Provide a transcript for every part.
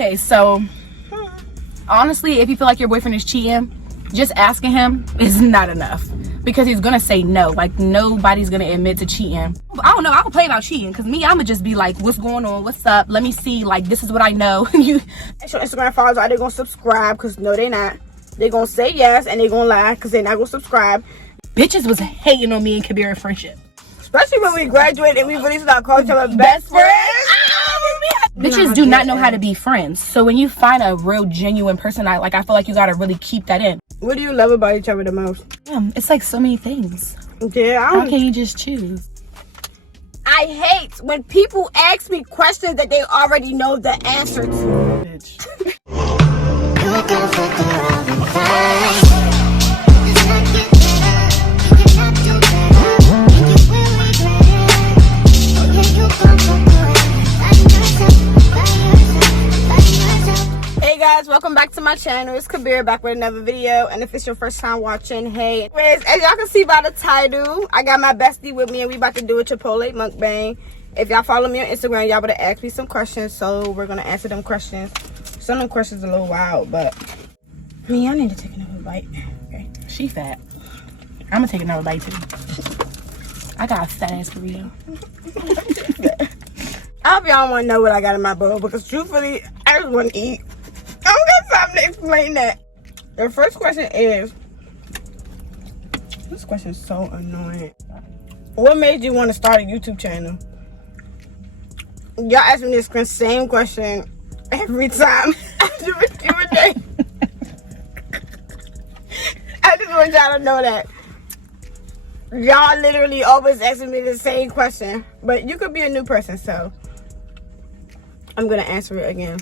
Okay, so honestly, if you feel like your boyfriend is cheating, just asking him is not enough, because he's gonna say no. Like, nobody's gonna admit to cheating. I don't know, I can play about cheating, because me, I'ma just be like, what's going on, what's up, let me see, like, this is what I know. You your Instagram followers, are they gonna subscribe? Because no, they not. They gonna say yes and they gonna lie because they not gonna subscribe. Bitches was hating on me and Kabira friendship, especially when we graduated and we really started calling each other best friends. Bitches do not know how to be friends. So when you find a real genuine person, I feel like you gotta really keep that in. What do you love about each other the most? It's like so many things. Yeah, how can you just choose? I hate when people ask me questions that they already know the answer to. Bitch. Hey guys, welcome back to my channel. It's Kabira back with another video, and if it's your first time watching, hey. Anyways, as y'all can see by the title, I got my bestie with me and we about to do a Chipotle mukbang. If y'all follow me on Instagram, y'all better ask me some questions, so we're gonna answer them questions. Some of them questions are a little wild, but I mean, y'all need to take another bite. Okay, she fat. I'm gonna take another bite too. I got a fat ass burrito. I hope y'all want to know what I got in my bowl, because truthfully, I just want to eat. I don't got time to explain that. The first question is, this question is so annoying. What made you want to start a YouTube channel? Y'all ask me this same question every time I do a Q&A. I just want y'all to know that. Y'all literally always asking me the same question, but you could be a new person, so I'm gonna answer it again.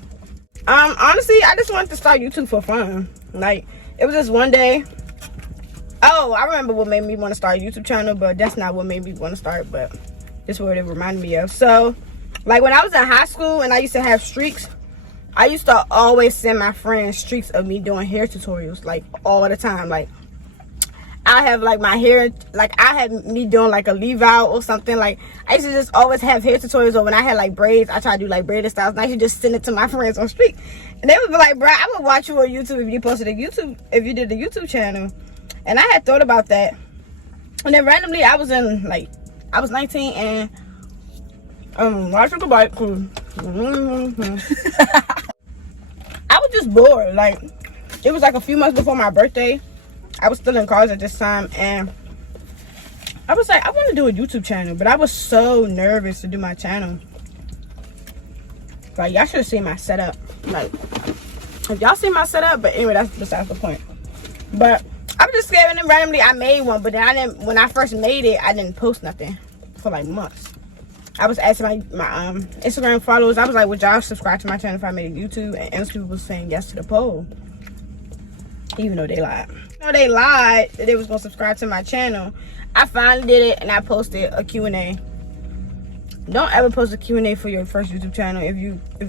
Honestly, I just wanted to start YouTube for fun. Like, it was just one day. Oh, I remember what made me want to start a YouTube channel, but that's not what made me want to start, but this is what it reminded me of. So, like, when I was in high school and I used to have streaks, I used to always send my friends streaks of me doing hair tutorials, like, all the time. Like, I have like my hair, like I had me doing like a leave out or something. Like, I used to just always have hair tutorials, or when I had like braids, I try to do like braided styles, and I should just send it to my friends on streak, and they would be like, "Bruh, I would watch you on YouTube if you posted a YouTube, if you did a YouTube channel." And I had thought about that, and then randomly I was 19 and watching the bike. I was just bored. Like, it was like a few months before my birthday. I was still in college at this time, and I was like, I want to do a YouTube channel, but I was so nervous to do my channel. Like, y'all should have seen my setup. Like, if y'all see my setup, but anyway, that's besides the point. But I was just scared, and then randomly I made one, but then when I first made it, I didn't post nothing for like months. I was asking my Instagram followers, I was like, would y'all subscribe to my channel if I made a YouTube? And most people was saying yes to the poll, even though they lied. Even though they lied that they was gonna subscribe to my channel, I finally did it, and I posted a Q&A. Don't ever post a Q&A for your first YouTube channel if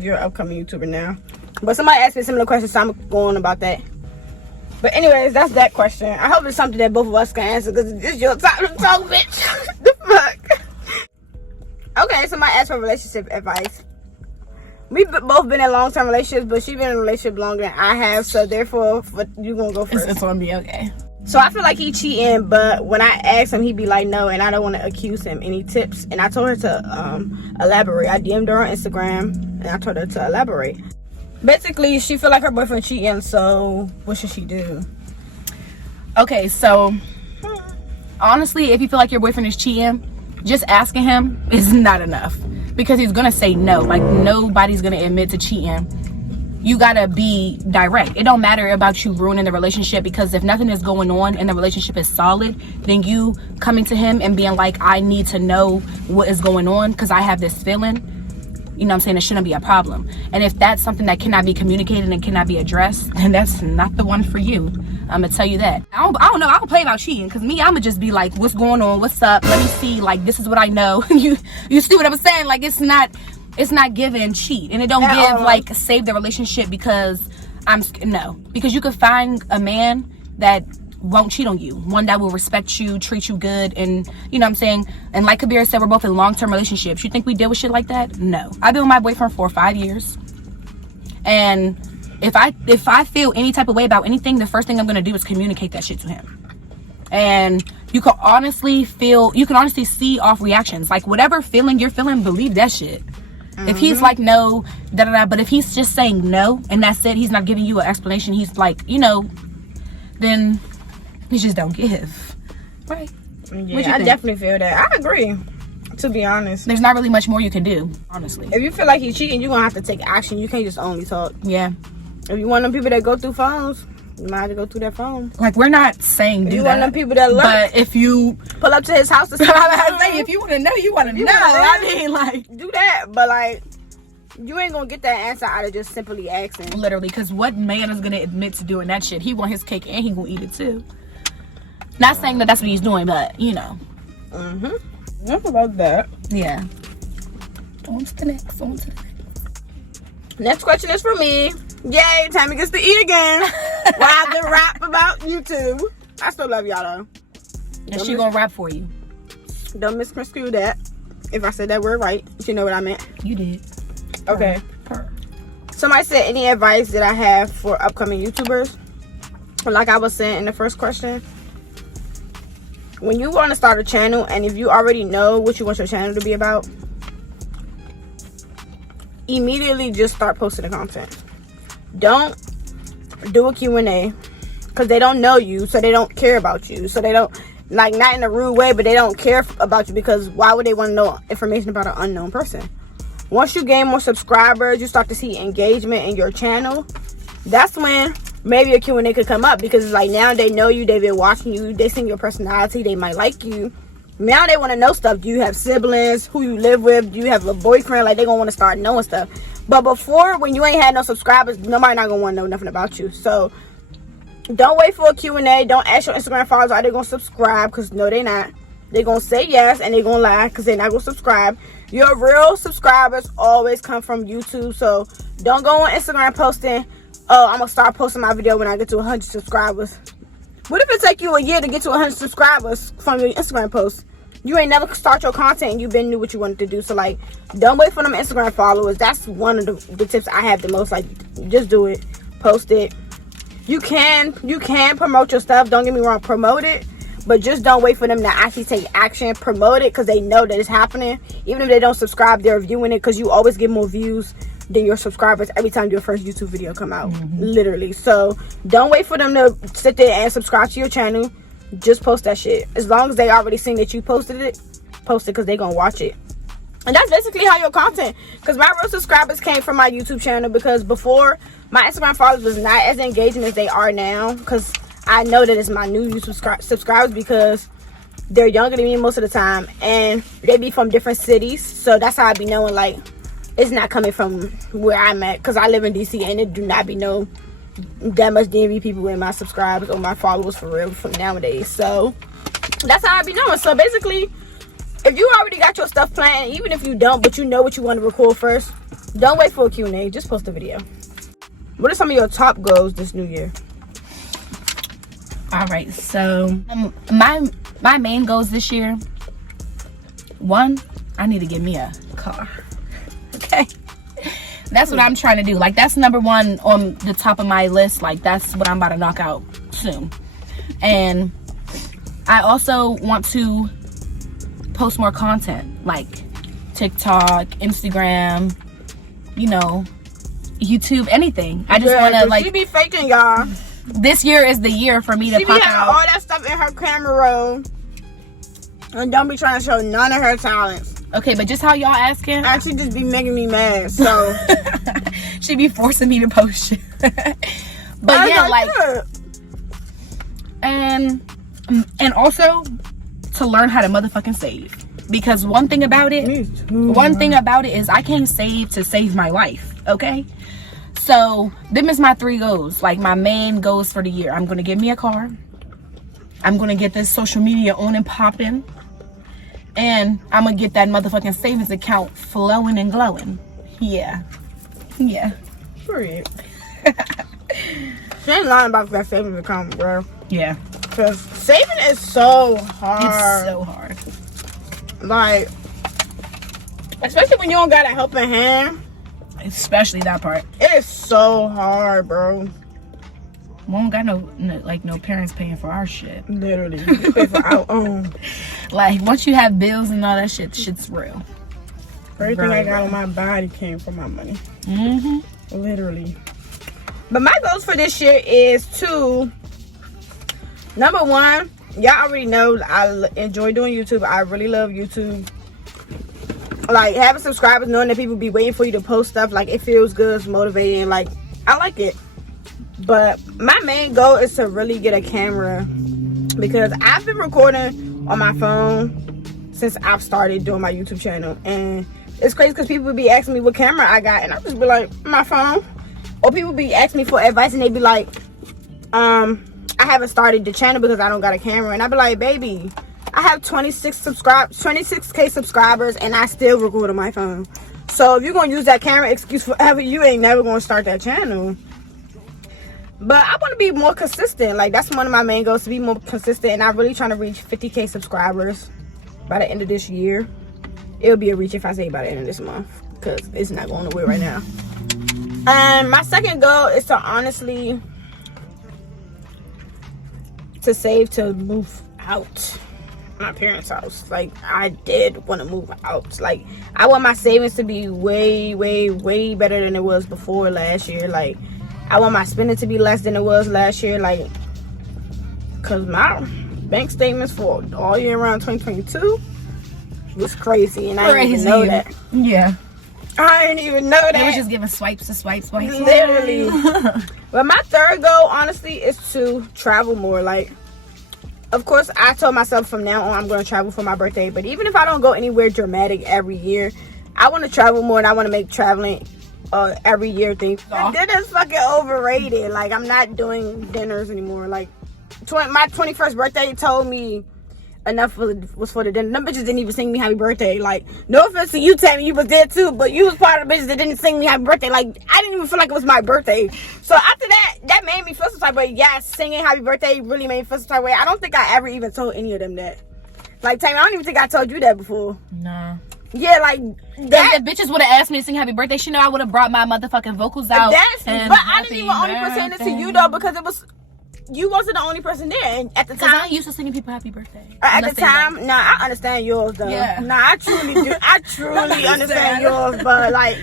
you're an upcoming YouTuber now. But somebody asked me a similar question, so I'm going about that. But anyways, that's that question. I hope it's something that both of us can answer, because it's your time to talk, bitch. The fuck? Okay, somebody asked for relationship advice. We've both been in long-term relationships, but she's been in a relationship longer than I have, so therefore, you gonna go first. It's gonna be okay. So I feel like he cheating, but when I asked him, he'd be like, no, and I don't want to accuse him. Any tips? And I told her to elaborate. I DM'd her on Instagram, and I told her to elaborate. Basically, she feel like her boyfriend cheating, so what should she do? Okay, so honestly, if you feel like your boyfriend is cheating, just asking him is not enough, because he's gonna say no. Like, nobody's gonna admit to cheating. You gotta be direct. It don't matter about you ruining the relationship, because if nothing is going on and the relationship is solid, then you coming to him and being like, I need to know what is going on because I have this feeling, you know what I'm saying, it shouldn't be a problem. And if that's something that cannot be communicated and cannot be addressed, then that's not the one for you. I'm gonna tell you that. I don't know, I can play about cheating, because me, I'm gonna just be like, what's going on, what's up, let me see, like, this is what I know. you see what I'm saying? Like, it's not give and cheat, and it don't give like save the relationship, because because you could find a man that won't cheat on you, one that will respect you, treat you good, and you know what I'm saying. And like Kabira said, we're both in long-term relationships. You think we deal with shit like that? No. I've been with my boyfriend for 5 years, And if I feel any type of way about anything, the first thing I'm gonna do is communicate that shit to him. And you can honestly see off reactions. Like, whatever feeling you're feeling, believe that shit. If he's like, no, but if he's just saying no and that's it, he's not giving you an explanation, he's like, you know, then you just don't give. Right? Yeah, I definitely feel that. I agree, to be honest. There's not really much more you can do, honestly. If you feel like he's cheating, you're gonna have to take action. You can't just only talk. Yeah. If you want them people that go through phones, you might have to go through their phone. Like, we're not saying do you that. Want them people that lurk. But if you pull up to his house to say, if you want to know, you want to know. I mean, like, do that. But like, you ain't gonna get that answer out of just simply asking. Literally, because what man is gonna admit to doing that shit? He want his cake and he gonna eat it too. Not saying that that's what he's doing, but you know. Enough about that. Yeah. On to the next. Next question is for me. Yay, Tammy gets to eat again. While I have to rap about YouTube. I still love y'all though. And she gonna rap for you. Don't misconstrue that. If I said that word right, you know what I meant. You did. Okay. Somebody said, any advice that I have for upcoming YouTubers? Like I was saying in the first question, when you want to start a channel and if you already know what you want your channel to be about, immediately just start posting the content. Don't do a Q&A because they don't know you, so they don't care about you. So they don't, like, not in a rude way, but they don't care about you because why would they want to know information about an unknown person? Once you gain more subscribers, you start to see engagement in your channel. That's when maybe a Q&A could come up because it's like now they know you, they've been watching you, they see your personality, they might like you. Now they want to know stuff. Do you have siblings? Who you live with? Do you have a boyfriend? Like, they going to want to start knowing stuff. But before, when you ain't had no subscribers, nobody not going to want to know nothing about you. So, don't wait for a Q&A. Don't ask your Instagram followers, are they going to subscribe? Because, no, they not. They going to say yes, and they going to lie because they're not going to subscribe. Your real subscribers always come from YouTube. So, don't go on Instagram posting, oh, I'm going to start posting my video when I get to 100 subscribers. What if it take you a year to get to 100 subscribers from your Instagram post? You ain't never start your content and you been knew what you wanted to do. So, like, don't wait for them Instagram followers. That's one of the tips I have the most. Like, just do it. Post it. You can promote your stuff. Don't get me wrong. Promote it. But just don't wait for them to actually take action. Promote it because they know that it's happening. Even if they don't subscribe, they're viewing it because you always get more views than your subscribers every time your first YouTube video come out. Literally. So, don't wait for them to sit there and subscribe to your channel. Just post that shit. As long as they already seen that you posted it, post it because they gonna watch it. And that's basically how your content, because my real subscribers came from my YouTube channel, because before my Instagram followers was not as engaging as they are now, because I know that it's my new YouTube subscribers because they're younger than me most of the time and they be from different cities. So that's how I be knowing, like, it's not coming from where I'm at, because I live in DC and it do not be that much DMV people in my subscribers or my followers for real from nowadays. So that's how I be knowing. So basically, if you already got your stuff planned, even if you don't, but you know what you want to record first, don't wait for a Q&A. Just post a video. What are some of your top goals this new year? All right, so my main goals this year, one, I need to get me a car. Okay, that's what I'm trying to do. Like, that's number one on the top of my list. Like, that's what I'm about to knock out soon. And I also want to post more content, like TikTok, Instagram, you know, YouTube, anything. I just want to, like, she be faking, y'all. This year is the year for me to pop out. All that stuff in her camera roll, and don't be trying to show none of her talents. Okay, but just how y'all asking, and she just be making me mad. So she be forcing me to post shit. But yeah, like, and also to learn how to motherfucking save, because one thing about it is I can't save to save my life. Okay. So, them is my 3 goals. Like, my main goals for the year. I'm going to get me a car. I'm going to get this social media on and popping. And I'm going to get that motherfucking savings account flowing and glowing. Yeah. Yeah. Period. She ain't lying about that savings account, bro. Yeah. Because saving is so hard. It's so hard. Like, especially when you don't got a helping hand. Especially that part. It's so hard, bro. We don't got no parents paying for our shit. Literally. We pay for our own. Like, once you have bills and all that shit, shit's real. Everything I got on my body came from my money. Mm-hmm. Literally. But my goals for this year is to, number one, y'all already know I enjoy doing YouTube. I really love YouTube. Like, having subscribers, knowing that people be waiting for you to post stuff, like, it feels good, it's motivating. Like, I like it. But my main goal is to really get a camera, because I've been recording on my phone since I've started doing my YouTube channel. And it's crazy because people be asking me what camera I got, and I just be like, my phone. Or people be asking me for advice, and they be like, I haven't started the channel because I don't got a camera. And I be like, baby, I have 26K subscribers, and I still record on my phone. So if you're gonna use that camera excuse forever, you ain't never gonna start that channel. But I want to be more consistent. Like, that's one of my main goals, to be more consistent. And I'm really trying to reach 50K subscribers by the end of this year. It'll be a reach if I say by the end of this month, because it's not going away right now. And my second goal is to honestly save to move out my parents' house. Like, I did want to move out. Like, I want my savings to be way, way, way better than it was before last year. Like, I want my spending to be less than it was last year. Like, because my bank statements for all year around 2022 was crazy, and I didn't even know that. Yeah. I didn't even know that. They were just giving swipes to swipes. Literally. But my third goal, honestly, is to travel more. Like, of course, I told myself from now on I'm going to travel for my birthday. But even if I don't go anywhere dramatic every year, I want to travel more, and I want to make traveling every year thing. Dinner's fucking overrated. Like, I'm not doing dinners anymore. Like, my 21st birthday told me enough was for the dinner. Them bitches didn't even sing me happy birthday. Like, no offense to you, Tammy, you was there too, but you was part of the bitches that didn't sing me happy birthday. Like, I didn't even feel like it was my birthday. So after that made me feel some type of way. Yeah, singing happy birthday really made me feel some type of way. I don't think I ever even told any of them that. Like, Tammy, I don't even think I told you that before. Nah. Yeah, like, that. If the bitches would have asked me to sing happy birthday, she know I would have brought my motherfucking vocals out. But I didn't even only saying it to you though, because it was, you wasn't the only person there, and at the time I used to singing people happy birthday. At the time, I understand yours though. Yeah. I truly do. I truly understand yours, but like,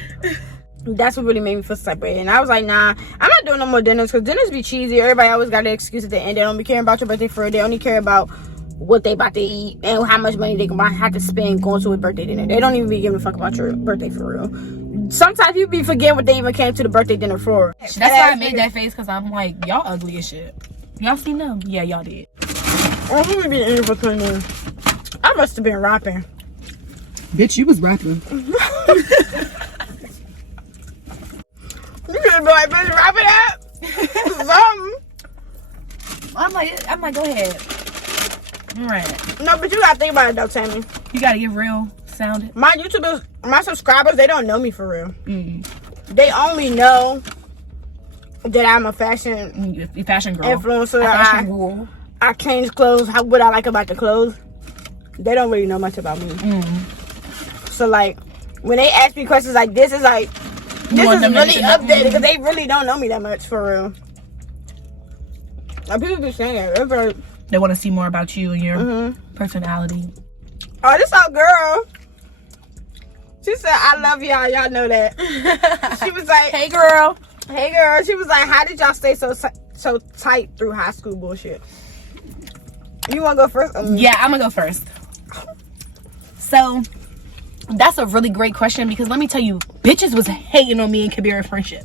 that's what really made me feel type of way. And I was like, nah, I'm not doing no more dinners, because dinners be cheesy. Everybody always got an excuse at the end. They don't be caring about your birthday for real. They only care about what they about to eat and how much money they can have to spend going to a birthday dinner. They don't even be giving a fuck about your birthday for real. Sometimes you be forgetting what they even came to the birthday dinner for. That's why I made that face, because I'm like, y'all ugly as shit. Y'all seen them? Yeah, y'all did. Oh, who would be in between them? I must have been rapping. Bitch, you was rapping. You could be like, bitch, rap it up. I'm like, go ahead. All right. No, but you gotta think about it though, Tammy. You gotta get real sounded. My YouTubers, my subscribers, they don't know me for real. Mm. They only know that I'm a fashion girl, influencer. fashion girl. I change clothes. What I like about the clothes. They don't really know much about me. Mm. So like, when they ask me questions like this, it's like, this is really updated, because they really don't know me that much for real. Like, people be saying that. They want to see more about you and your personality. Oh, this our girl. She said, I love y'all. Y'all know that. She was like, hey girl. Hey girl. She was like, how did y'all stay so tight through high school bullshit? You want to go first? Yeah, I'm going to go first. So, that's a really great question, because let me tell you, bitches was hating on me and Kabira's friendship.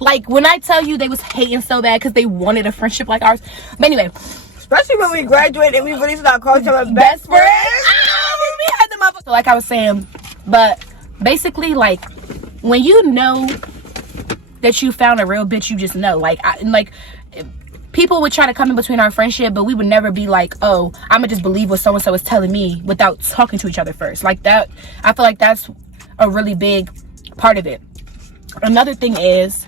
Like, when I tell you they was hating so bad because they wanted a friendship like ours. But anyway. Especially when we graduated and we really started calling each other best friends. Oh, we had them up. So like I was saying, but basically, like, when you know that you found a real bitch, you just know. Like, people would try to come in between our friendship, but we would never be like, oh, I'm gonna just believe what so-and-so is telling me without talking to each other first. Like that, I feel like that's a really big part of it. Another thing is,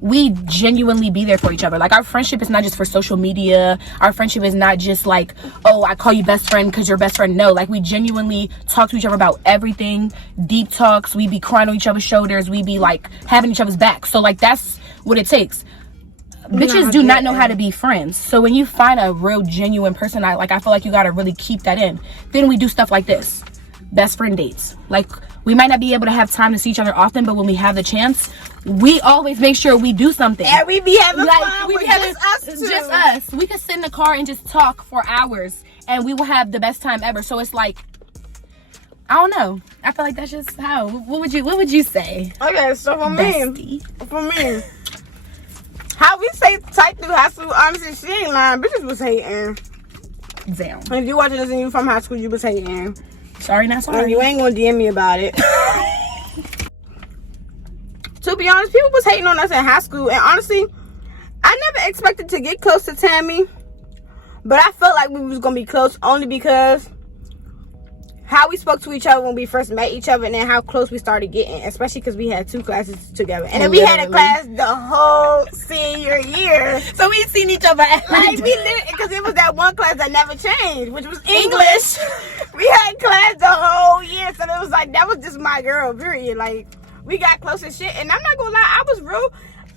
we genuinely be there for each other. Like, our friendship is not just for social media. Our friendship is not just like, oh, I call you best friend because you're best friend. No, like, we genuinely talk to each other about everything. Deep talks. We be crying on each other's shoulders. We be like having each other's back. So like, that's what it takes. Bitches do not know how to be friends. So when you find a real genuine person, I feel like you gotta really keep that in. Then we do stuff like this, best friend dates. Like, we might not be able to have time to see each other often, but when we have the chance, we always make sure we do something. And we be having like, fun. We be having just us. We could sit in the car and just talk for hours, and we will have the best time ever. So it's like, I don't know. I feel like that's just how. What would you say? Okay, so Bestie? for me, how we say type through high school, honestly, she ain't lying. Bitches was hating. Damn. If you watching this and you from high school, you was hating. Sorry, not sorry. And you ain't gonna DM me about it. To be honest, people was hating on us in high school. And honestly, I never expected to get close to Tammy. But I felt like we was gonna be close only because how we spoke to each other when we first met each other, and then how close we started getting, especially because we had 2 classes together, and then we had a class the whole senior year, so we seen each other like we literally, because it was that one class that never changed, which was English. We had class the whole year, so it was like, that was just my girl, period. Like, we got close as shit, and I'm not gonna lie,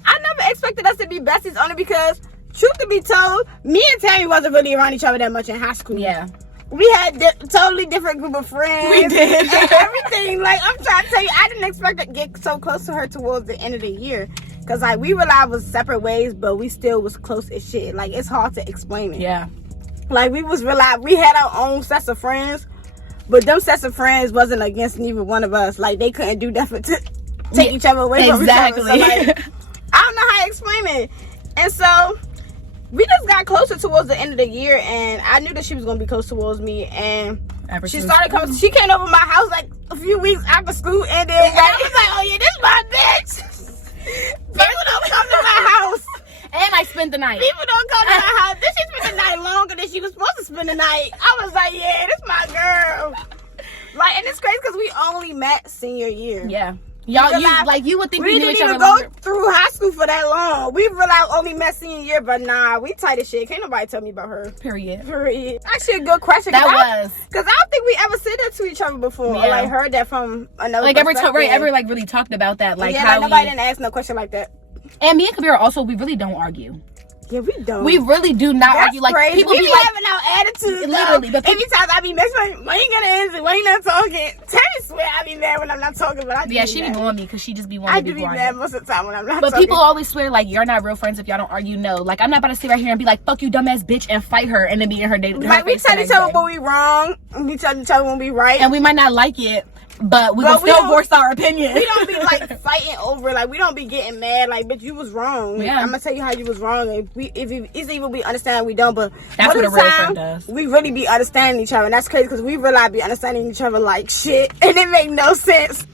I never expected us to be besties, only because, truth to be told, me and Tammy wasn't really around each other that much in high school. Yeah. We had totally different group of friends. We did. And everything. Like, I'm trying to tell you, I didn't expect to get so close to her towards the end of the year. Because, like, we realized was separate ways, but we still was close as shit. Like, it's hard to explain it. Yeah. Like, we had our own sets of friends, but them sets of friends wasn't against neither one of us. Like, they couldn't do nothing to take each other away from each other. So, like, I don't know how to explain it. And so we just got closer towards the end of the year, and I knew that she was gonna be close towards me. And she started coming. She came over my house like a few weeks after school ended. And I was like, "Oh yeah, this is my bitch." People don't come to my house, and I spent the night. People don't come to my house. Then she spent the night longer than she was supposed to spend the night. I was like, "Yeah, this is my girl." Like, and it's crazy because we only met senior year. Yeah. Y'all, you would think we knew each other didn't even go through high school for that long. We realized only met senior year, but nah, we tight as shit. Can't nobody tell me about her. Period. Actually, a good question. That was. Because I don't think we ever said that to each other before. Yeah. Or, like, heard that from another perspective. ever like really talked about that. Like, yeah, how like, nobody didn't ask no question like that. And me and Kabira also, we really don't argue. Yeah, we don't. We really do not argue. Like, crazy. People be be like, having our attitude. Literally. But every time I be messing, why you gonna answer? Why you not talking? Tammy swear I be mad when I'm not talking, but she be on me because she just be wanting to be quiet. I do be mad most of the time when I'm not talking. But people always swear, like, you're not real friends if y'all don't argue. No. Like, I'm not about to sit right here and be like, fuck you, dumbass bitch, and fight her and then be in her day. Like, we tell each other when we wrong, and we tell each other when we right. And we might not like it, but we will still voice our opinion. We don't be like fighting over, like, we don't be getting mad, like, bitch, you was wrong. Yeah. I'm gonna tell you how you was wrong. It's even we understand, we don't, but that's what a real friend does. We really be understanding each other, and that's crazy because we realize be understanding each other like shit, and it make no sense.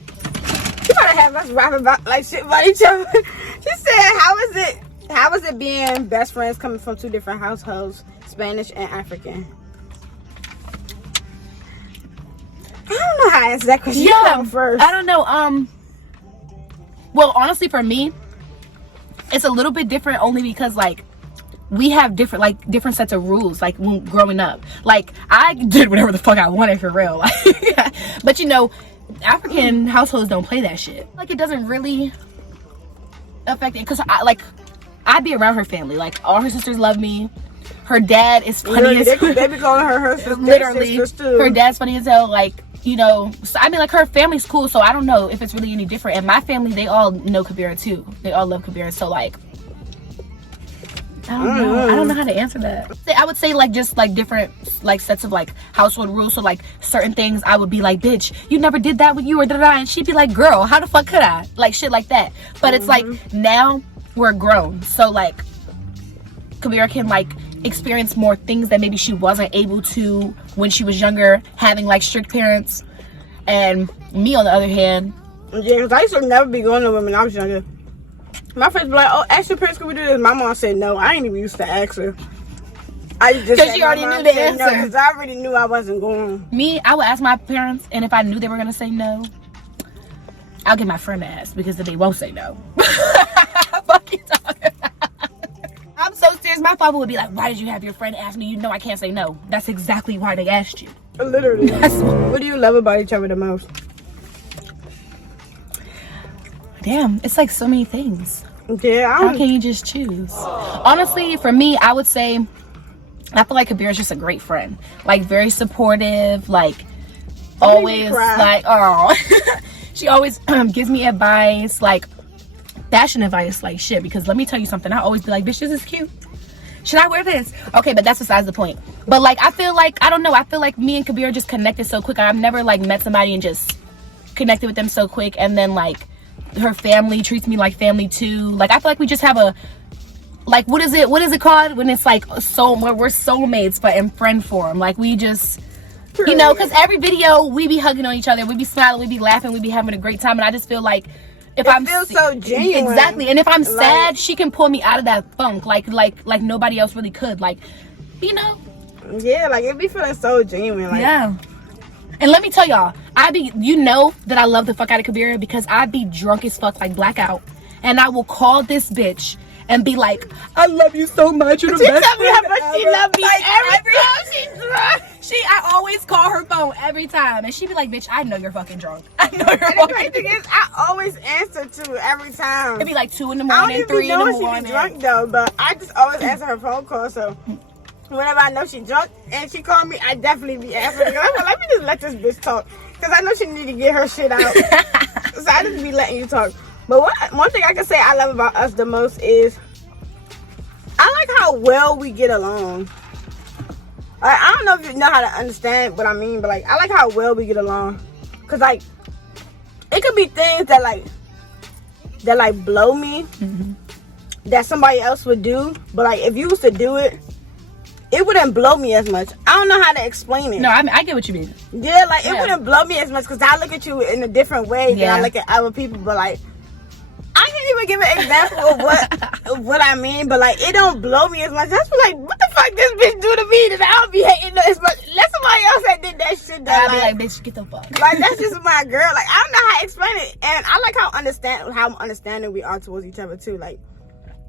You gotta have us rap about like shit about each other. She said, how is it being best friends coming from 2 different households, Spanish and African? I don't know how to answer that question. Yeah, first. I don't know. Well, honestly, for me, it's a little bit different only because, like, we have different sets of rules. Like, when growing up, like, I did whatever the fuck I wanted for real. Like, but you know, African households don't play that shit. Like, it doesn't really affect it because I be around her family. Like, all her sisters love me. Her dad is funny as hell. They be calling her sister. Literally, her dad's funny as hell. Like, you know, so, I mean, like, her family's cool, so I don't know if it's really any different. And my family, they all know Kabira too. They all love Kabira, so, like, I don't know. I don't know how to answer that. I would say, like, just like different, like, sets of, like, household rules. So, like, certain things I would be like, bitch, you never did that when you were da-da-da, and she'd be like, girl, how the fuck could I? Like, shit like that. But it's like, now we're grown, so, like, Kabira can, like, experience more things that maybe she wasn't able to when she was younger, having, like, strict parents. And me, on the other hand, yeah, because I used to never be going to women when I was younger. My friends be like, oh, ask your parents, can we do this? My mom said no. I ain't even used to ask her. I just because you already knew the answer. Because I already knew I wasn't going. Me, I would ask my parents, and if I knew they were gonna say no, I'll get my friend to ask, because then they won't say no. Fuck it. father would be like, why did you have your friend ask me? You know I can't say no. That's exactly why they asked you. Literally. What do you love about each other the most? Damn, it's like so many things. Yeah. How can you just choose? Honestly, for me, I would say, I feel like Kabir is just a great friend. Like, very supportive, like, always, like, oh. She always gives me advice, like, fashion advice, like, shit. Because let me tell you something, I always be like, bitch, this is cute. Should I wear this? Okay, but that's besides the point. But, like, I feel like, I don't know, I feel like me and Kabir are just connected so quick. I've never, like, met somebody and just connected with them so quick. And then, like, her family treats me like family too. Like, I feel like we just have a, like, what is it called when it's like we're soulmates but in friend form. Like, we just, you know, because every video we be hugging on each other, we be smiling, we be laughing, we be having a great time. And I just feel like if it feels so genuine. Exactly. And if I'm sad, she can pull me out of that funk like nobody else really could. Like, you know. Yeah, like, it be feeling so genuine. Like, yeah. And let me tell y'all, you know that I love the fuck out of Kabira because I be drunk as fuck, like blackout. And I will call this bitch and be like, I love you so much. You're the best tell me how friend much she ever. love me Like, every time she's drunk. I always call her phone every time. And she be like, bitch, I know you're fucking drunk. I know you're And the fucking crazy thing is, I always answer too every time. It'd be like 2 in the I morning, don't 3 even in know the she morning. be drunk though, but I just always answer her phone call. So whenever I know she drunk and she called me, I definitely be answering. I'm like, let me just let this bitch talk. Because I know she need to get her shit out. So I just be letting you talk. But one thing I can say I love about us the most is I like how well we get along. I don't know if you know how to understand what I mean, but like, I like how well we get along. Because like, it could be things that like blow me, that somebody else would do. But like, if you was to do it, it wouldn't blow me as much. I don't know how to explain it. No, I get what you mean. Yeah, like, it wouldn't blow me as much because I look at you in a different way than I look at other people. But like, I can't even give an example of what I mean. But like, it don't blow me as much. That's like, what the fuck this bitch do to me that I don't be hating as much. Let somebody else that did that shit. That I'll be like, bitch, get the fuck. Like, that's just my girl. Like, I don't know how to explain it. And I like how understanding we are towards each other too. Like,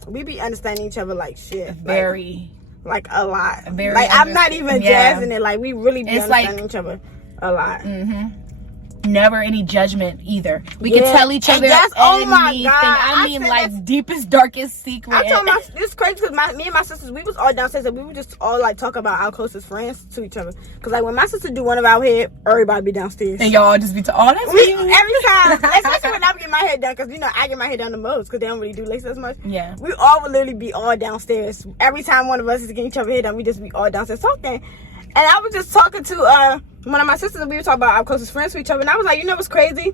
we be understanding each other like shit. Very. Like a lot. Very like, I'm not even jazzing it. Like, we really be understanding each other a lot. Never any judgment either. We can tell each other anything. Oh my God. I mean, like, deepest, darkest secret. I told this crazy because me and my sisters, we was all downstairs and we would just all like talk about our closest friends to each other. Because like, when my sister do one of our hair, everybody be downstairs. And y'all just be that's every time. Especially when I get my hair done, because you know I get my hair done the most because they don't really do lace as much. Yeah. We all would literally be all downstairs. Every time one of us is getting each other hair done, we just be all downstairs talking. And I was just talking to one of my sisters, and we were talking about our closest friends to each other. And I was like, you know what's crazy?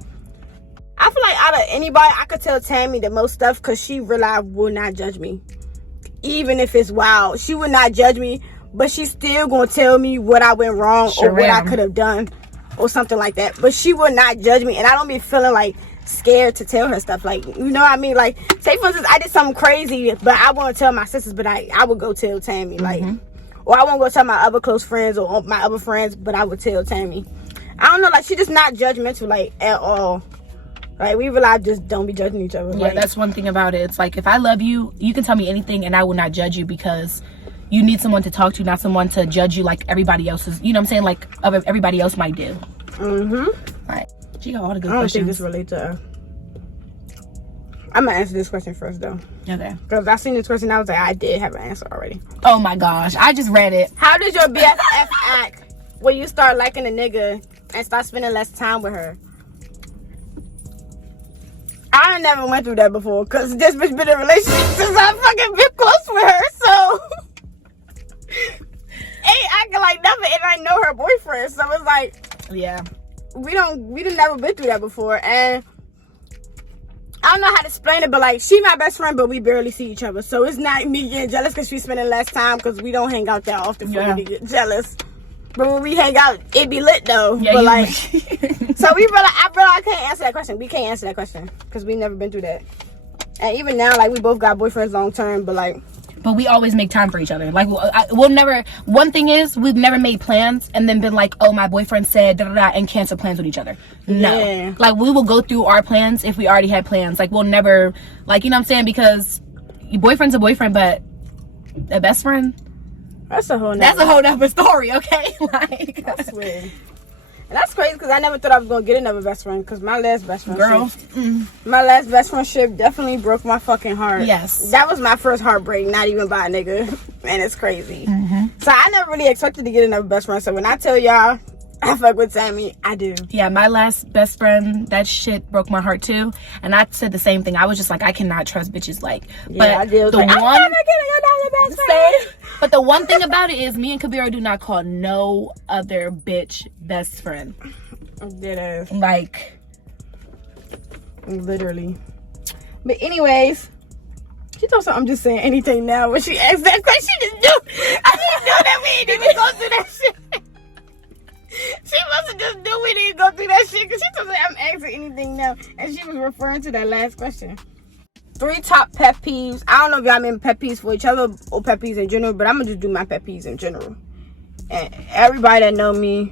I feel like out of anybody, I could tell Tammy the most stuff because she really will not judge me. Even if it's wild. She would not judge me, but she's still going to tell me what I went wrong or what I could have done or something like that. But she will not judge me. And I don't be feeling like scared to tell her stuff. Like, you know what I mean? Like, say for instance, I did something crazy, but I won't tell my sisters, but I would go tell Tammy. Like, or I won't go tell my other close friends or my other friends, but I would tell Tammy. I don't know, like, she just not judgmental, like, at all. Like, we really just don't be judging each other. Yeah, like, that's one thing about it. It's like, if I love you, you can tell me anything and I will not judge you because you need someone to talk to, not someone to judge you like everybody else is, you know what I'm saying? Like, everybody else might do. Right. She got all the good questions. I don't think this relates to her. I'm gonna answer this question first though. Okay. Because I seen this question, I was like, I did have an answer already. Oh my gosh, I just read it. How does your BFF act when you start liking a nigga and start spending less time with her? I never went through that before because this bitch been in a relationship since I fucking been close with her, so ain't acting like nothing, and I know her boyfriend, so it's like, yeah, we done never been through that before. And I don't know how to explain it, but like, she my best friend, but we barely see each other. So it's not me getting jealous because she's spending less time because we don't hang out that often for me to get jealous. But when we hang out, it be lit though. Yeah, but like, so I can't answer that question. We can't answer that question because we never been through that. And even now, like, we both got boyfriends long term, but like, but we always make time for each other. Like, we'll never, one thing is, we've never made plans and then been like, oh, my boyfriend said da-da-da, and cancel plans with each other. No. Yeah. Like, we will go through our plans if we already had plans. Like, we'll never, like, you know what I'm saying? Because your boyfriend's a boyfriend, but A best friend? That's a whole nother story, okay? Like, that's weird. And that's crazy because I never thought I was gonna get another best friend. Because my last best friend, my last best friendship definitely broke my fucking heart. Yes, that was my first heartbreak, not even by a nigga, and it's crazy. So I never really expected to get another best friend. So when I tell y'all I fuck with Sammy, I do. Yeah, my last best friend, that shit broke my heart too. And I said the same thing. I was just like, I cannot trust bitches. Like, yeah, but I did. The like, one, I'm never getting another best friend. But the one thing about it is, me and Kabira do not call no other bitch best friend. Dead ass. Like, literally. But anyways, she told me I'm just saying anything now. When she asked that question, she just knew. I didn't know that we didn't even go through that shit. She must have just knew we didn't go through that shit. Because she told me I'm asking anything now. And she was referring to that last question. 3 top pet peeves. I don't know if y'all mean pet peeves for each other or pet peeves in general, but I'm going to just do my pet peeves in general. And everybody that know me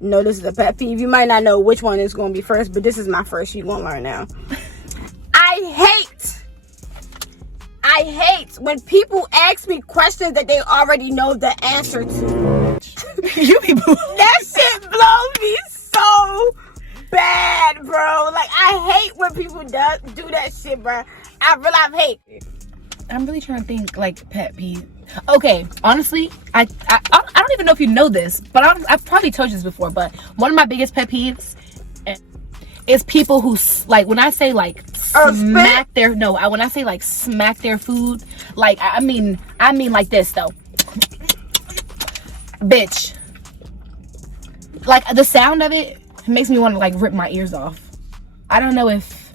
know this is a pet peeve. You might not know which one is going to be first, but this is my first. You're going to learn now. I hate when people ask me questions that they already know the answer to. You people. That shit blows me so bad, bro. Like, I hate when people do that shit, bro. I hate it. I'm really trying to think, like, pet peeve. Okay, honestly, I don't even know if you know this, but I've probably told you this before, but one of my biggest pet peeves is people who, like, when I say, like, smack their, when I say, like, smack their food, like, I mean like this, though. Bitch. Like, the sound of it makes me want to, like, rip my ears off. I don't know if,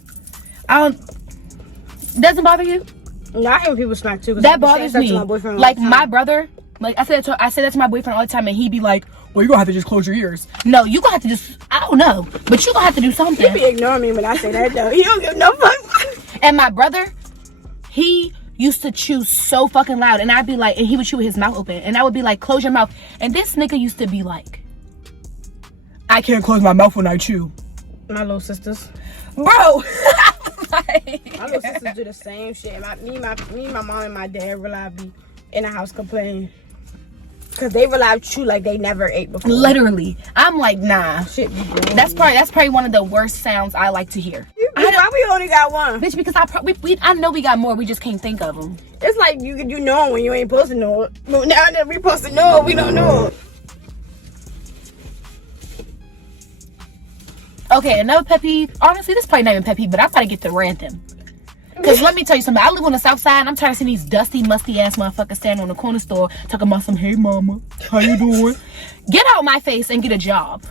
doesn't bother you? No, I hate when people smack too. That bothers me. Like, my brother, like, I say that to my boyfriend all the time, and he be like, well, you're gonna have to just close your ears. No, you gonna have to just, I don't know, but you gonna have to do something. He be ignoring me when I say that, though. He don't give no fuck. And my brother, he used to chew so fucking loud, and I'd be like, and he would chew with his mouth open, and I would be like, close your mouth. And this nigga used to be like, I can't close my mouth when I chew. My little sisters. Bro. My little sisters do the same shit. Me, my mom, and my dad really be in the house complaining. Because they really chew like they never ate before. Literally. I'm like, nah. Shit be good. That's probably one of the worst sounds I like to hear. Why we only got one? Bitch, because I know we got more. We just can't think of them. It's like you know when you ain't supposed to know it. But now that we supposed to know it, we don't know it. Okay, another pet peeve. Honestly, this is probably not even pet peeve, but I gotta get to ranting. Because let me tell you something. I live on the south side, and I'm trying to see these dusty, musty-ass motherfuckers standing on the corner store talking about some, hey, mama, how you doing? Get out my face and get a job.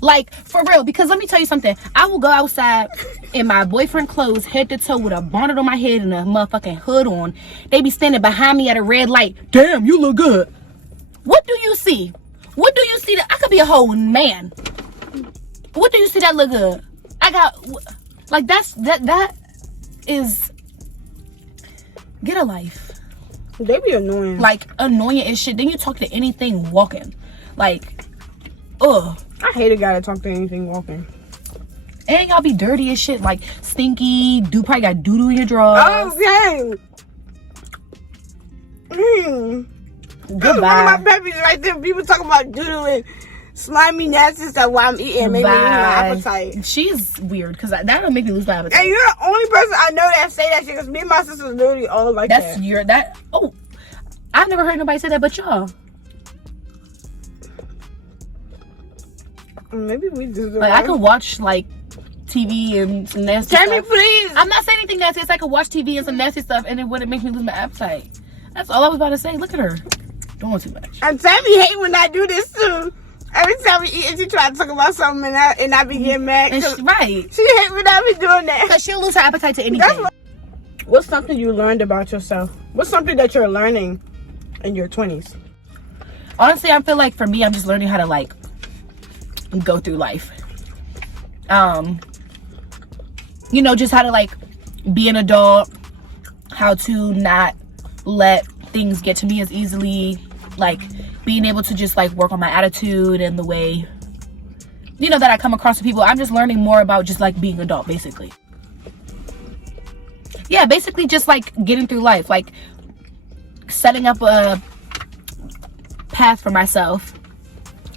Like, for real. Because let me tell you something. I will go outside in my boyfriend clothes, head to toe, with a bonnet on my head and a motherfucking hood on. They be standing behind me at a red light. Damn, you look good. What do you see? What do you see? That I could be a whole man. What do you see that look good? I got, like, that is, get a life. They be annoying. Like, annoying as shit. Then you talk to anything walking. Like, ugh. I hate a guy that talk to anything walking. And y'all be dirty as shit. Like, stinky. Probably got doo-doo in your drawers. Oh, dang. Goodbye. One of my babies right there. People talking about doo-doo and slimy, nasty stuff while I'm eating. Maybe lose my appetite. She's weird because that'll make me lose my appetite. And you're the only person I know that say that shit because me and my sisters literally all like that. Oh, I've never heard nobody say that but y'all. Maybe we do. Like, I could watch, like, TV and some nasty stuff. Tell me, please. I'm not saying anything nasty. It's like I could watch TV and some nasty stuff and it wouldn't make me lose my appetite. That's all I was about to say. Look at her. Doing too much. And Sammy hate when I do this too. Every time we eat, she try to talk about something and I be getting mad. Right. She hate when I be doing that. Because she'll lose her appetite to anything. What's something you learned about yourself? What's something that you're learning in your 20s? Honestly, I feel like for me, I'm just learning how to, like, go through life. You know, just how to, like, be an adult. How to not let things get to me as easily. Like, being able to just, like, work on my attitude and the way, you know, that I come across to people. I'm just learning more about just, like, being an adult, basically. Yeah, basically just, like, getting through life. Like, setting up a path for myself.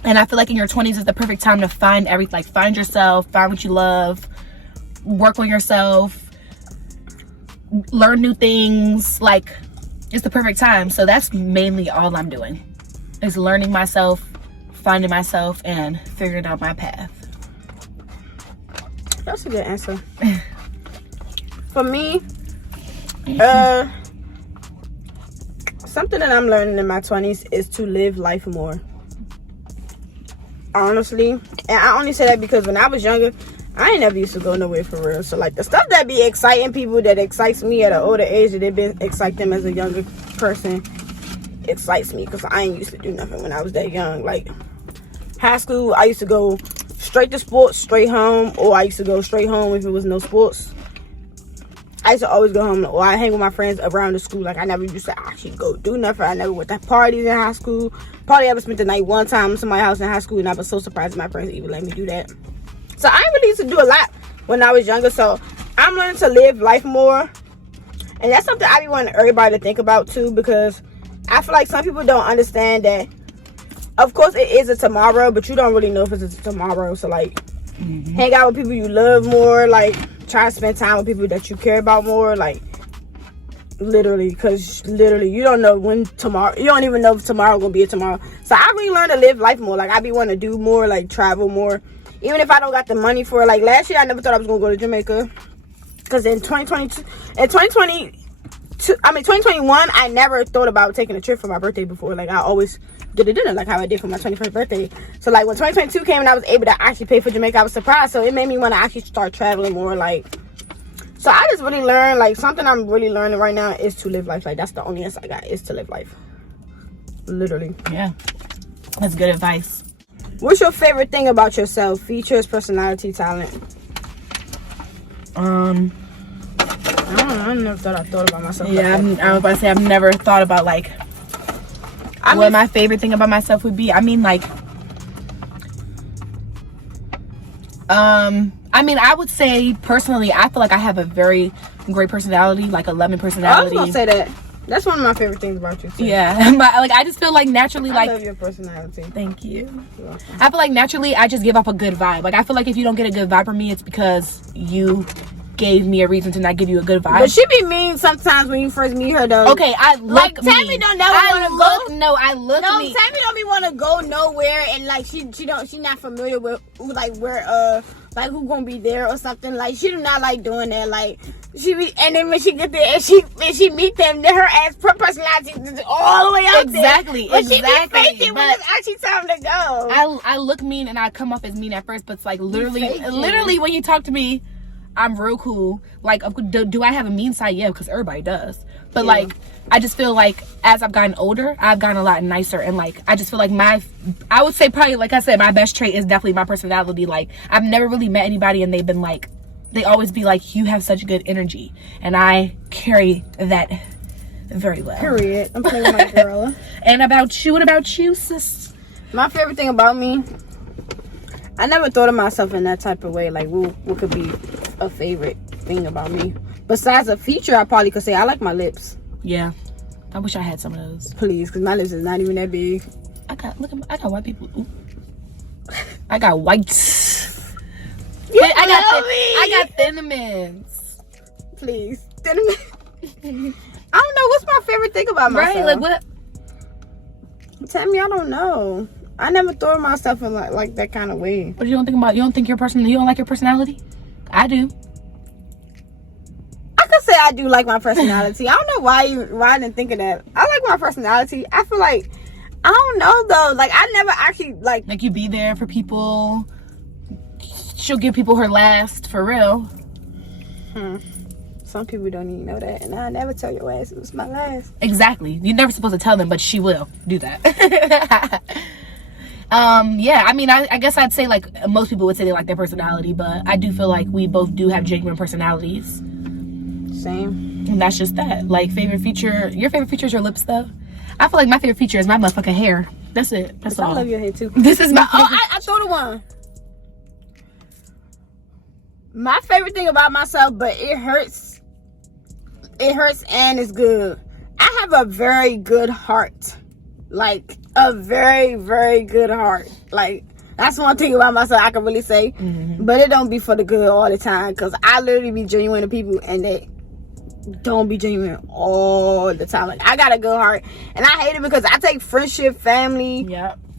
And I feel like in your 20s is the perfect time to find everything. Like, find yourself, find what you love, work on yourself, learn new things. Like, it's the perfect time. So that's mainly all I'm doing, is learning myself, finding myself, and figuring out my path. That's a good answer. For me, something that I'm learning in my 20s is to live life more. Honestly. And I only say that because when I was younger, I ain't never used to go nowhere for real. So, like, the stuff that be exciting people, that excites me at an older age, that it been excite them as a younger person, excites me, because I ain't used to do nothing when I was that young. Like, high school, I used to go straight to sports, straight home, or I used to go straight home if it was no sports. I used to always go home, or I hang with my friends around the school. Like, I never used to actually go do nothing. I never went to parties in high school. Probably ever spent the night one time in somebody's house in high school, and I was so surprised my friends even let me do that. So I really used to do a lot when I was younger. So I'm learning to live life more, and that's something I be wanting everybody to think about too, because I feel like some people don't understand that. Of course, it is a tomorrow, but you don't really know if it's a tomorrow. So, like, hang out with people you love more. Like, try to spend time with people that you care about more. Like, literally, because literally, you don't know when tomorrow. You don't even know if tomorrow gonna be a tomorrow. So I really learned to live life more. Like, I be wanting to do more, like travel more, even if I don't got the money for it. Like, last year, I never thought I was gonna go to Jamaica, because in 2021, I never thought about taking a trip for my birthday before. Like, I always did a dinner, like how I did for my 21st birthday. So, like, when 2022 came and I was able to actually pay for Jamaica, I was surprised. So it made me want to actually start traveling more. Like, so I just really learned, like, something I'm really learning right now is to live life. Like, that's the only answer I got, is to live life. Literally. Yeah, that's good advice. What's your favorite thing about yourself? Features, personality, talent? I don't know. I never thought I thought about myself. Yeah, I was about to say, I've never thought about, like, what my favorite thing about myself would be. I mean, like, I would say, personally, I feel like I have a very great personality, like a loving personality. I was gonna say that. That's one of my favorite things about you, too. Yeah, like, I just feel like naturally, like, I love your personality. Thank you. I feel like naturally, I just give off a good vibe. Like, I feel like if you don't get a good vibe from me, it's because you gave me a reason to not give you a good vibe. But she be mean sometimes when you first meet her, though. Okay, I look like, mean. Tammy don't never want to go. No, I look No, mean. Tammy don't be want to go nowhere, and like she not familiar with like where like who gonna be there or something. Like, she do not like doing that. Like, she be, and then when she get there and she meet them, then her personality is all the way up Exactly, there. exactly. But she be faking when it's actually time to go. I look mean and I come off as mean at first, but it's like literally when you talk to me, I'm real cool. Like, do I have a mean side? Yeah, because everybody does. But yeah. Like, I just feel like as I've gotten older, I've gotten a lot nicer. And like, I just feel like I would say probably, like I said, my best trait is definitely my personality. Like, I've never really met anybody and they've been like, they always be like, you have such good energy. And I carry that very well. Period. I'm playing with my girl. And about you? What about you, sis? My favorite thing about me, I never thought of myself in that type of way. Like, what could be a favorite thing about me? Besides a feature, I probably could say I like my lips. Yeah. I wish I had some of those. Please, because my lips is not even that big. I got white people. Ooh. I got whites. I got Thinamans. Please. Thinamans. I don't know. What's my favorite thing about myself? Right? Like, what? Tell me, I don't know. I never thought of myself in like that kind of way. But you don't think about, you don't like your personality? I do. I could say I do like my personality. I don't know why I didn't think of that. I like my personality. I feel like, I don't know though. Like, I never actually like you be there for people. She'll give people her last, for real. Some people don't even know that, and I never tell your ass it was my last. Exactly. You're never supposed to tell them, but she will do that. Yeah, I mean, I guess I'd say, like, most people would say they like their personality, but I do feel like we both do have genuine personalities. Same. And that's just that. Like, favorite feature, your favorite feature is your lips, though. I feel like my favorite feature is my motherfucking hair. That's it. That's all. I love your hair, too. This is my I thought of one. My favorite thing about myself, but it hurts and it's good. I have a very good heart. Like, a very, very good heart. Like, that's one thing about myself I can really say. Mm-hmm. But it don't be for the good all the time. Because I literally be genuine to people and they don't be genuine all the time. Like, I got a good heart. And I hate it because I take friendship, family,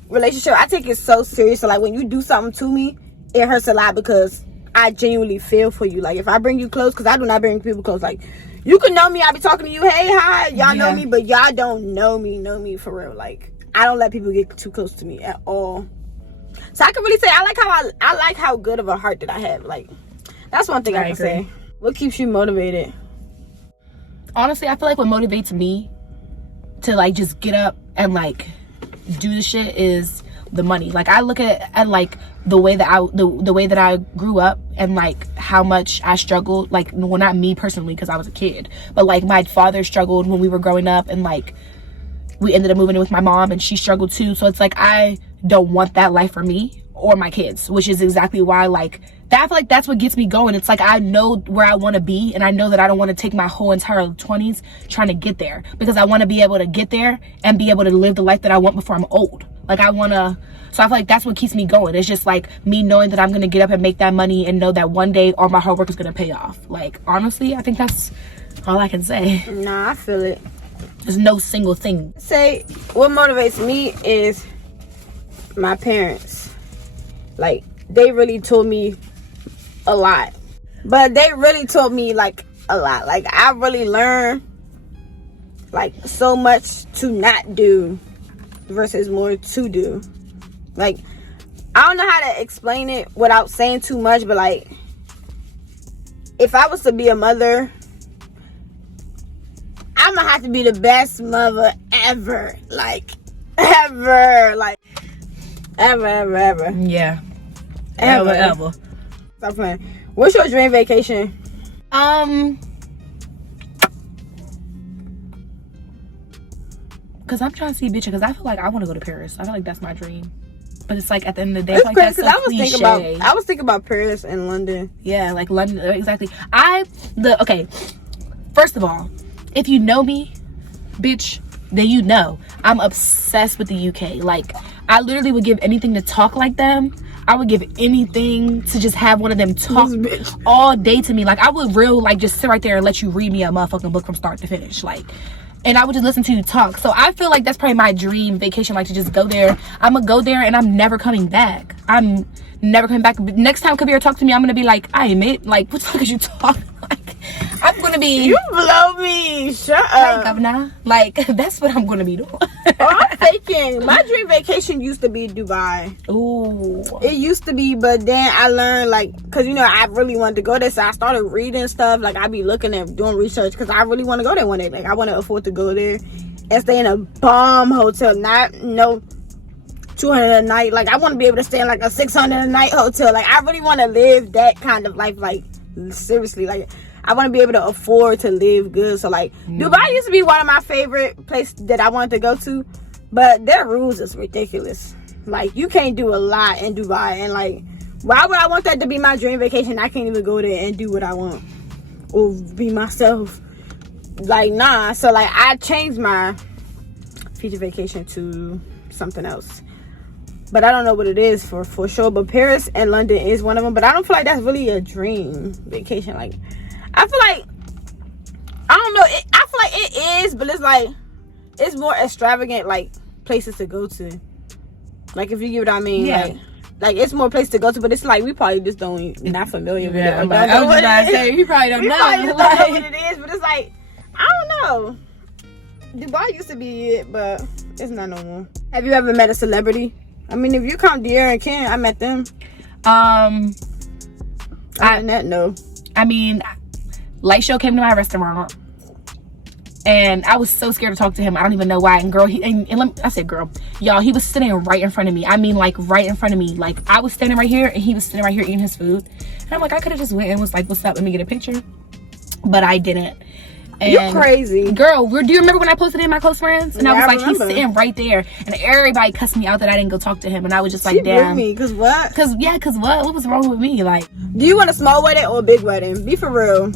relationship. I take it so serious. So, like, when you do something to me, it hurts a lot because I genuinely feel for you. Like, if I bring you close, because I do not bring people close. Like, you can know me. I be talking to you. Hey, hi. Y'all know me. But y'all don't know me for real. Like, I don't let people get too close to me at all. So I can really say I like how good of a heart that I have. Like, that's one thing I can say. What keeps you motivated? Honestly, I feel like what motivates me to like just get up and like do the shit is the money. Like, I look at like the way that I grew up and like how much I struggled. Like, well, not me personally because I was a kid, but like my father struggled when we were growing up, and like we ended up moving in with my mom and she struggled too. So it's like I don't want that life for me or my kids, which is exactly why like that, I feel like that's what gets me going. It's like I know where I want to be, and I know that I don't want to take my whole entire 20s trying to get there, because I want to be able to get there and be able to live the life that I want before I'm old. Like, I want to, so I feel like that's what keeps me going. It's just like me knowing that I'm going to get up and make that money and know that one day all my hard work is going to pay off. Like, honestly, I think that's all I can say. Nah, I feel it. There's no single thing. Say, what motivates me is my parents. Like, they really told me a lot. But they really taught me, like, a lot. Like, I really learned, like, so much to not do versus more to do. Like, I don't know how to explain it without saying too much, but, like, if I was to be a mother, I'm gonna have to be the best mother ever. Like, ever. Like, ever. Yeah. Ever. Stop playing. What's your dream vacation? Because I'm trying to see bitch, because I feel like I want to go to Paris. I feel like that's my dream. But it's like at the end of the day, it's like crazy, that's so cliche. I was thinking about Paris and London. Yeah, like London, exactly. Okay, first of all, if you know me, bitch, then you know I'm obsessed with the UK. Like, I literally would give anything to talk like them. I would give anything to just have one of them talk all day to me. Like, I would just sit right there and let you read me a motherfucking book from start to finish. Like, and I would just listen to you talk. So I feel like that's probably my dream vacation, like to just go there. I'm gonna go there and I'm never coming back. I'm never coming back. Next time Kabir talk to me, I'm gonna be like, "Aye, mate, like, what the fuck is you talking?" Like, I'm gonna be. You blow me. Shut up. Hey, governor. Like, that's what I'm gonna be doing. I'm faking. My dream vacation used to be Dubai. Ooh. It used to be, but then I learned, like, because, you know, I really wanted to go there, so I started reading stuff. Like, I be looking at doing research because I really want to go there one day. Like, I want to afford to go there and stay in a bomb hotel, not no 200 a night. Like, I want to be able to stay in like a 600 a night hotel. Like, I really want to live that kind of life. Like, seriously, like, I want to be able to afford to live good. So, like, Dubai used to be one of my favorite places that I wanted to go to, but their rules is ridiculous. Like, you can't do a lot in Dubai, and like, why would I want that to be my dream vacation? I can't even go there and do what I want or be myself. Like, nah. So, like, I changed my future vacation to something else, but I don't know what it is for sure. But Paris and London is one of them, but I don't feel like that's really a dream vacation. Like, I feel like, I don't know, I feel like it is, but it's like, it's more extravagant, like, places to go to. Like, if you get what I mean. Yeah. Like it's more places to go to, but it's like we probably just not familiar with it. I was just gonna say, you probably don't know. Probably just don't know what it is, but it's like, I don't know. Dubai used to be it, but it's not no more. Have you ever met a celebrity? I mean, if you count De'Aaron and Ken, I met them. No. I mean, Light Show came to my restaurant, and I was so scared to talk to him. I don't even know why. And girl, I said, girl, y'all, he was sitting right in front of me. I mean, like, right in front of me. Like, I was standing right here, and he was sitting right here eating his food. And I'm like, I could have just went and was like, what's up? Let me get a picture. But I didn't. And you're crazy. Girl, do you remember when I posted it in my close friends? And I was like, he's sitting right there. And everybody cussed me out that I didn't go talk to him. And I was just like, damn. Me, cause what? Cause what? What was wrong with me? Like, do you want a small wedding or a big wedding? Be for real.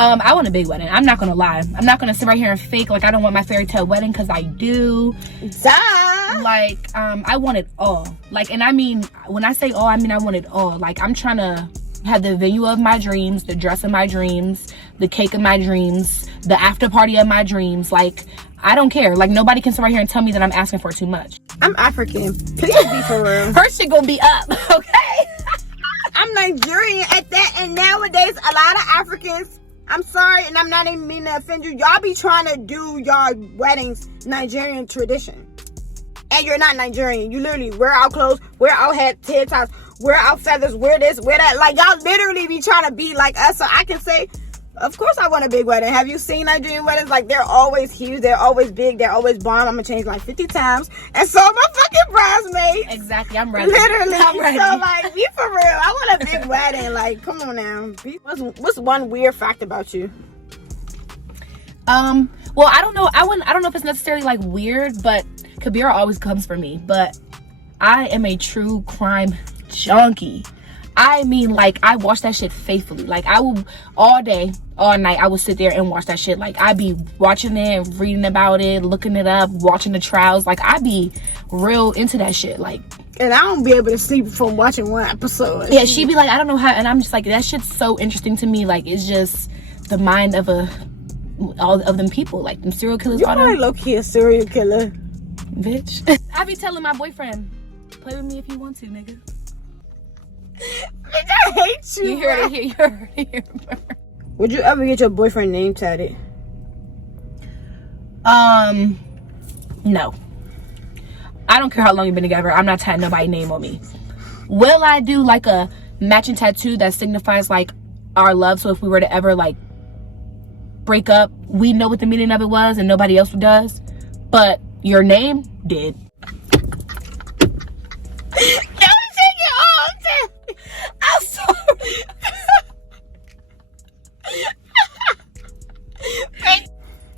I want a big wedding. I'm not gonna lie. I'm not gonna sit right here and fake like I don't want my fairy tale wedding, because I do. Duh. Like, I want it all. Like, and I mean, when I say all, I mean I want it all. Like, I'm trying to have the venue of my dreams, the dress of my dreams, the cake of my dreams, the after party of my dreams. Like, I don't care. Like, nobody can sit right here and tell me that I'm asking for too much. I'm African. Please be for real. Her shit gonna be up, okay? I'm Nigerian at that, and nowadays a lot of Africans, I'm sorry, and I'm not even meaning to offend you, y'all be trying to do y'all weddings Nigerian tradition. And you're not Nigerian. You literally wear out clothes, wear out head tops, wear out feathers, wear this, wear that. Like, y'all literally be trying to be like us. So I can say, of course I want a big wedding. Have you seen Nigerian weddings? Like, they're always huge, they're always big, they're always bomb. I'm gonna change like 50 times. And so are my fucking bridesmaids. Exactly, I'm ready. Literally. I'm ready. So, like, be for real. I want a big wedding. Like, come on now. What's one weird fact about you? Well, I don't know. I don't know if it's necessarily like weird, but Kabira always comes for me. But I am a true crime junkie. I mean, like, I watch that shit faithfully. Like, I will all day, all night, I will sit there and watch that shit. Like, I be watching it, reading about it, looking it up, watching the trials. Like, I be real into that shit. Like, and I don't be able to sleep from watching one episode. Yeah, she be like, I don't know how, and I'm just like, that shit's so interesting to me. Like, it's just the mind of all of them people, like them serial killers. You probably low-key a serial killer, bitch. I be telling my boyfriend, play with me if you want to, nigga. Bitch, I hate you. You heard it here. Would you ever get your boyfriend name tatted? No. I don't care how long you've been together. I'm not tatting nobody's name on me. Will I do like a matching tattoo that signifies like our love? So if we were to ever like break up, we know what the meaning of it was and nobody else does. But your name did. I'm sorry.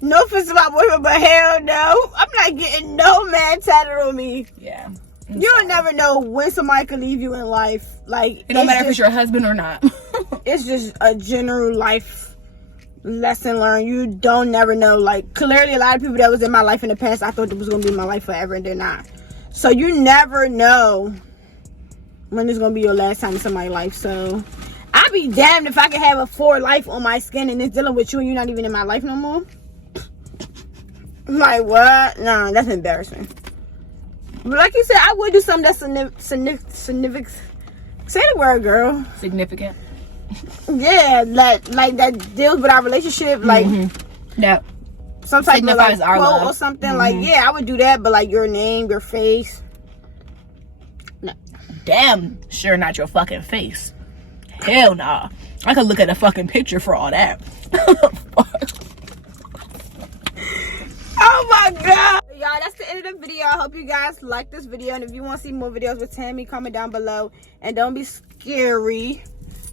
No offense to my boyfriend, but hell no. I'm not getting no man tatted on me. Yeah. You'll never know when somebody could leave you in life. Like, it don't matter if it's your husband or not. It's just a general life lesson learned. You don't never know. Like, clearly a lot of people that was in my life in the past, I thought it was going to be my life forever, and they're not. So you never know when it's gonna be your last time in somebody's life. So I'd be damned if I could have a 4 life on my skin and it's dealing with you and you're not even in my life no more. Like, what? Nah, that's embarrassing. But like you said, I would do something that's significant. Say the word, girl. Significant. Yeah, like that deals with our relationship. Like, that some type of like our quote love or something. Like, yeah, I would do that. But like your name, your face. Damn sure not your fucking face. Hell nah. I could look at a fucking picture for all that. Oh my god. Y'all, that's the end of the video. I hope you guys like this video. And if you want to see more videos with Tammy, comment down below. And don't be scary.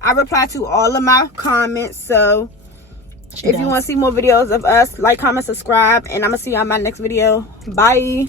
I reply to all of my comments. So if you want to see more videos of us, like, comment, subscribe. And I'm going to see you on my next video. Bye.